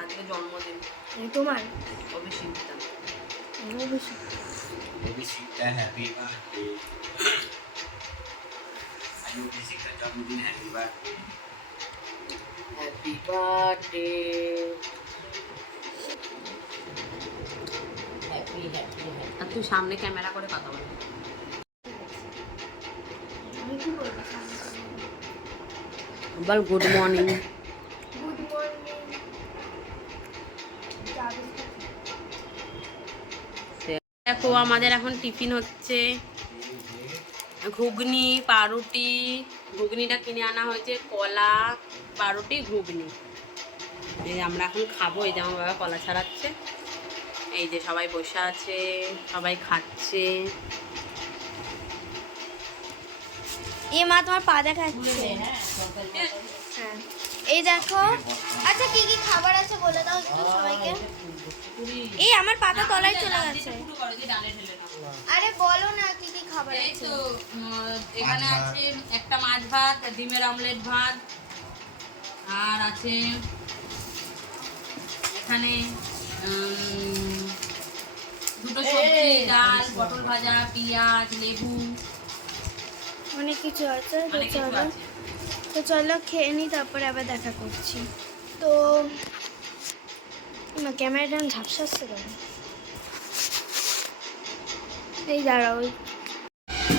আজকে জন্মদিন তোমার অভিষিক্তা। Abhishikta happy birthday. আজ অভিষিক্তার জন্মদিন, happy birthday. Happy birthday happy happy. আর তুই সামনে ক্যামেরা করে কথা বল। আমি কি বলবো? বল গুড মর্নিং। Good morning. দেখো আমাদের এখন টিফিন হচ্ছে ঘুগনি পাউরুটি। ঘুগনিটা কিনে আনা হয়েছে, কলা পাউরুটি ঘুগনি। এই আমরা এখন খাবো। এই যে আমার বাবা কলা ছাড়াচ্ছে, এই যে সবাই বসে আছে, সবাই খাচ্ছে। এ মা তোমার পা দেখাচ্ছে। হ্যাঁ এই দেখো। আচ্ছা কি কি খাবার আছে বলে দাও একটু সবাইকে। এই আমার পাতা তলায় চলে গেছে। আরে বলো না কি কি খাবার এই আছে। তো এখানে আছে একটা মাছ ভাত, ডিমের অমলেট ভাত, আর আছে এখানে দুটো সবজি, ডাল, পটল ভাজা, পেঁয়াজ, লেবু, অনেক কিছু আছে। তো অনেক কিছু চলো আছে। তো চলো খেয়ে নিই, তারপরে আবার দেখা করছি। তো ক্যামেরাটা ঝাপসা আসছে কেন? এই দাঁড়াও।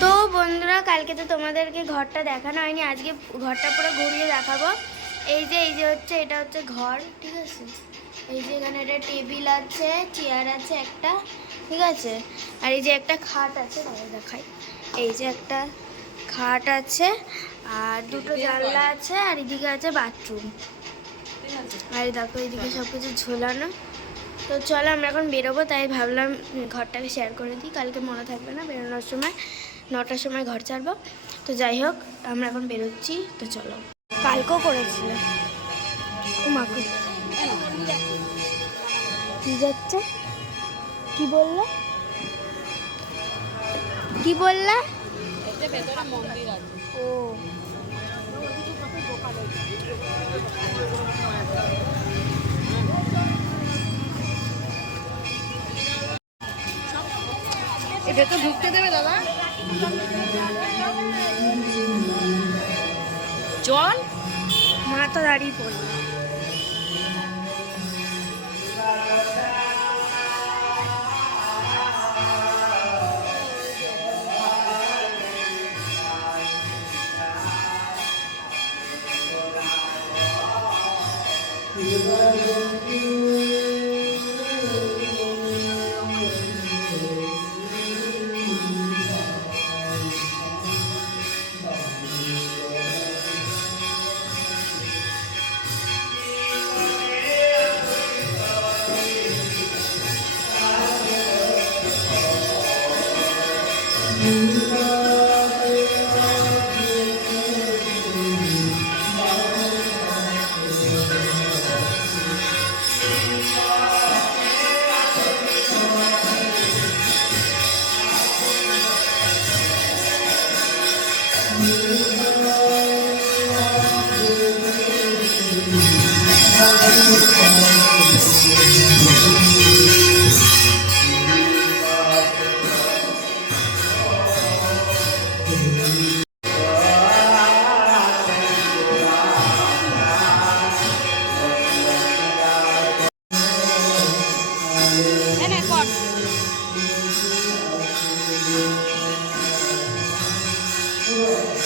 তো বন্ধুরা কালকে তো তোমাদেরকে ঘরটা দেখানো হয়নি, আজকে ঘরটা পুরো ঘুরিয়ে দেখাবো। এই যে হচ্ছে এটা হচ্ছে ঘর, ঠিক আছে। এই যে এখানে একটা টেবিল আছে, চেয়ার আছে একটা, ঠিক আছে। আর এই যে একটা খাট আছে, দেখাই। এই যে একটা খাট আছে, আর দুটো জানলা আছে, আর এদিকে আছে বাথরুম। আর দেখো এদিকে সব কিছু ঝোলানো। তো চলো আমরা এখন বেরোবো, তাই ভাবলাম ঘরটাকে শেয়ার করে দিই, কালকে মনে থাকবে না। বেরোনোর সময় 9টার সময় ঘর ছাড়বো। তো যাই হোক আমরা এখন বেরোচ্ছি। তো চলো। কালকেও করেছিল মাকে কি যাচ্ছে, কি বললা কি বললা? ভেতরে মন্দির আছে। ও এটা তো ঢুকতে দেবে দাদা? জল মা তো দাঁড়িয়ে পড়লো।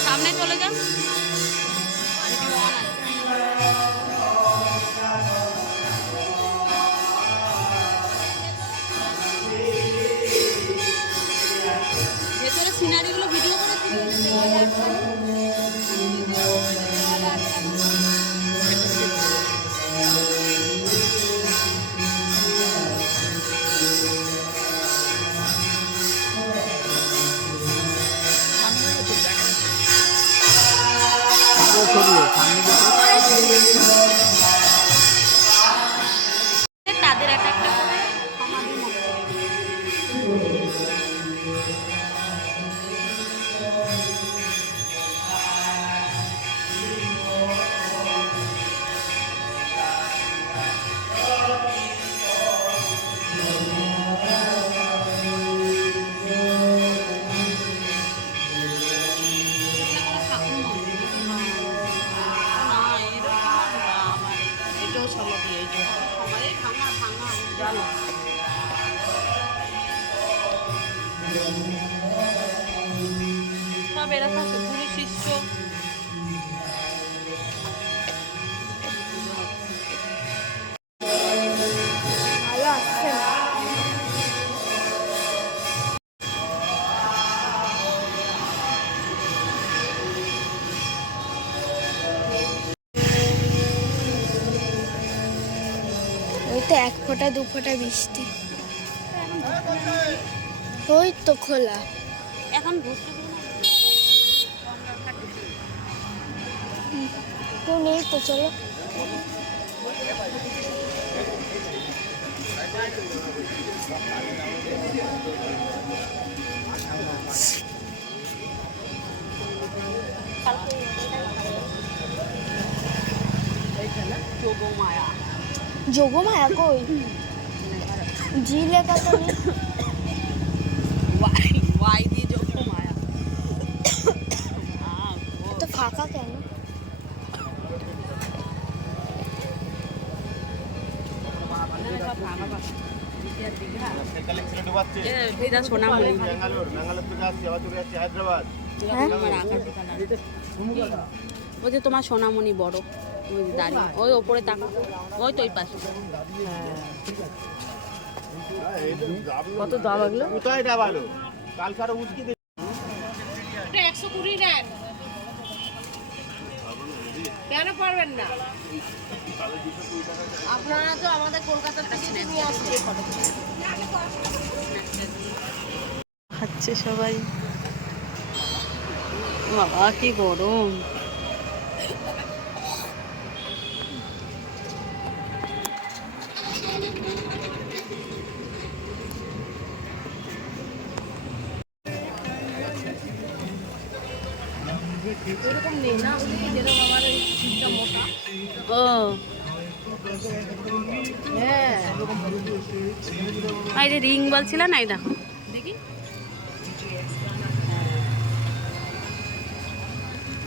সামনে চলে যান। ভেতরে সিনারিগুলো ভিডিও করে তাদের একটা একটা করে সমাধি মতো। সব এরা থাকে গুরু শিষ্য। ভালো আসছে না। ওই তো 1 ফোঁটা 2 ফোঁটা বৃষ্টি। ওই তো খোলা। এখন ঘুরতে তো নেই তো চলো। যোগমায়া। যোগমায়া কই? জি লেখা তো নেই। ওয়াই দিয়ে যোগমায়া। তো ফাঁকা কেন? দিদা সোনামণি। ওই যে তোমার সোনামণি বড় ওই যে দাঁড়িয়ে ওই ওপরে তাকা ওই তো ওই পাশে। কত দাম লাগলো? কোথায় ডাবালো? কালকার উঠকি 120 নেন কেন পারবেন না? আপনারা তো আমাদের কলকাতা থেকে নিয়ে আসছেন। খাচ্ছে সবাই। বাবা কি গরম। এরকম নেই না যেরকম আমার এই শীতটা মোটা। ও হ্যাঁ এই যে রিং বলছিল না এই দেখো দেখি।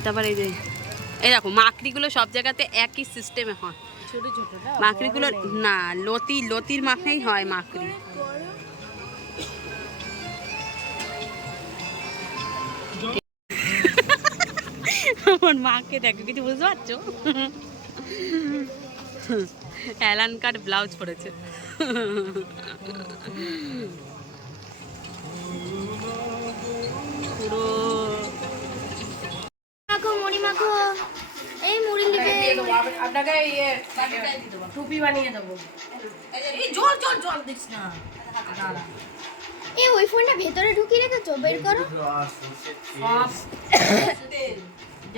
তারপর এই যে এই দেখো মাকড়িগুলো সব জায়গাতে একই সিস্টেমে হয়। ছোট ছোট মাকড়িগুলো না লতির মাখাই হয় মাকড়ি। আমার মাকে দেখো কিছু বুঝতে পারছো? অ্যালান কাট ব্লাউজ পরেছে। পুরো মাখো মুড়ি মাখো। এই মুড়ি লিবে। আপনাকে টুপি বানিয়ে দেবো। এই জল দিস না। এই ওই ফোনটা ভেতরে ঢুকিয়ে রেখেছো, বের করো।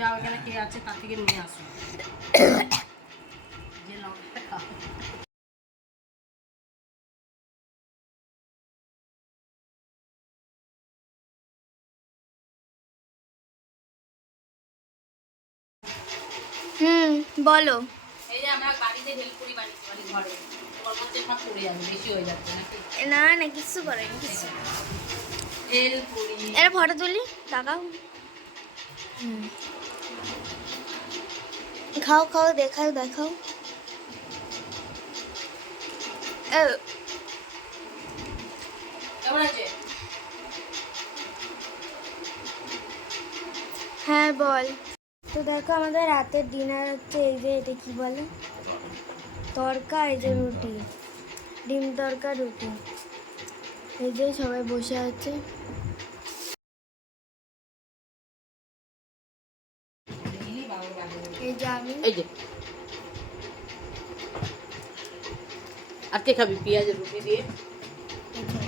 যা ওখানে কে আছে তার থেকে নিয়ে আসো। যে লঙ্কা খাও। বলো। এই যে আমরা বাড়িতে ভেলপুরি বানিয়েছি মানে ঘরে। ওর মধ্যে সব পড়ে যাবে, বেশি হয়ে যাচ্ছে নাকি? না না কিছু করেনি কিছু। ভেলপুরি। এরা ফটো তুলি তাকাও। খাও খাও দেখাও দেখাও। কেমন আছে? হ্যাঁ বল। তো দেখো আমাদের রাতের ডিনার হচ্ছে এই যে এটা কি বলে তরকা, এই যে রুটি, ডিম তরকা রুটি। এই যে সবাই বসে আছে। এই যে আমি। এই যে আর কে খাবি পেঁয়াজের রুটি দিয়ে? এই যে